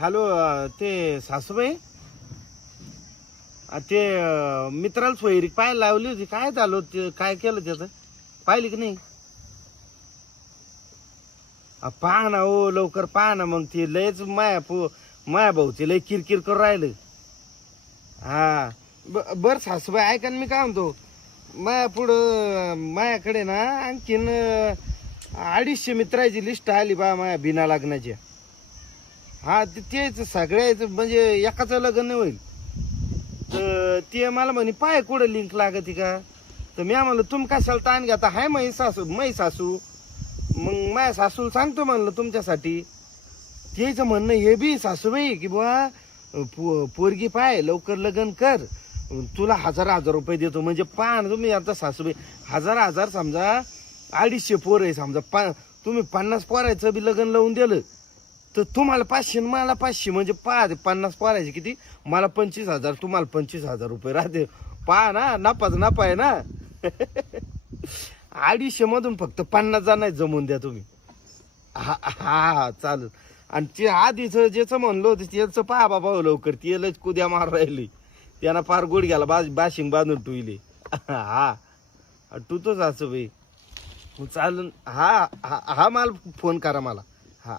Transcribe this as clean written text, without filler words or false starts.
Hello ते सासूबाई ते मित्राला सोयरी पाहायला लावली होती. काय झालं ते, काय केलं त्याचं, पाहिली की नाही? पहा ना हो, लवकर पहा ना. मग ती लयच माया भाऊची लय किरकिर करून राहिलं. हा बर सासूबाई ऐका ना, मी काय म्हणतो, माया पुढं मायाकडे ना आणखीन 250 मित्राची लिस्ट आली बा माया बिना लग्नाची. हा तेच सगळ्याच म्हणजे एकाच लग्न नाही होईल. तर ते मला म्हणे पाय कुठं लिंक लागत का. तर मी म्हणलं तुम्ही कशाला ताण घेता, हाय मै सासू. मग माझ्या सासूला सांगतो म्हणलं तुमच्यासाठी. तेच म्हणणं हे बी सासूबाई की बुवा पोरगी पाय लवकर लग्न कर, तुला 1000 रुपये देतो. म्हणजे पहा ना तुम्ही आता सासूबाई, 1000 समजा 250 पोर आहे समजा, तुम्ही 50 पोरायचं बी लग्न लावून दिलं तर तुम्हाला 500 मला 500, म्हणजे पहा 50 पोरायचे किती, मला 25,000, तुम्हाला 25,000 रुपये राहते. पहा ना, नफाच नफा आहे ना. 250 मधून फक्त 50 जण जमवून द्या तुम्ही. हा हा चालेल. आणि ते आधीच ज्याचं म्हणलं होतं त्याचं पहा बाबा लवकर, तेलच कुद्या मार राहिली, त्यांना फार गुडघ्याला बाशिंग बांधून ठुईले. हा तू तो सासूबाई चालेल. हा हा हा मला फोन करा मला. हा.